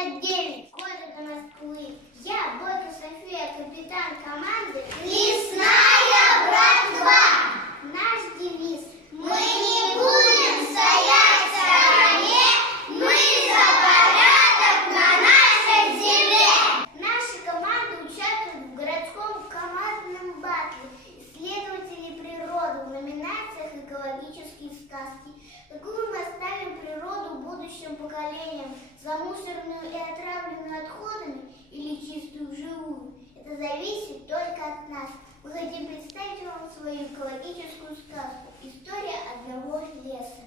69, города Москвы. Я, Бойко София, капитан команды «Лесная братва». Наш девиз: мы не будем стоять в стороне, мы за порядок на нашей земле. Наши команды участвуют в городском командном батле «Исследователи природы» в номинациях «Экологические сказки». Какую мы оставим природу будущим поколениям? Замусоренную и отравленную отходами или чистую живую? Это зависит только от нас. Мы хотим представить вам свою экологическую сказку «История одного леса».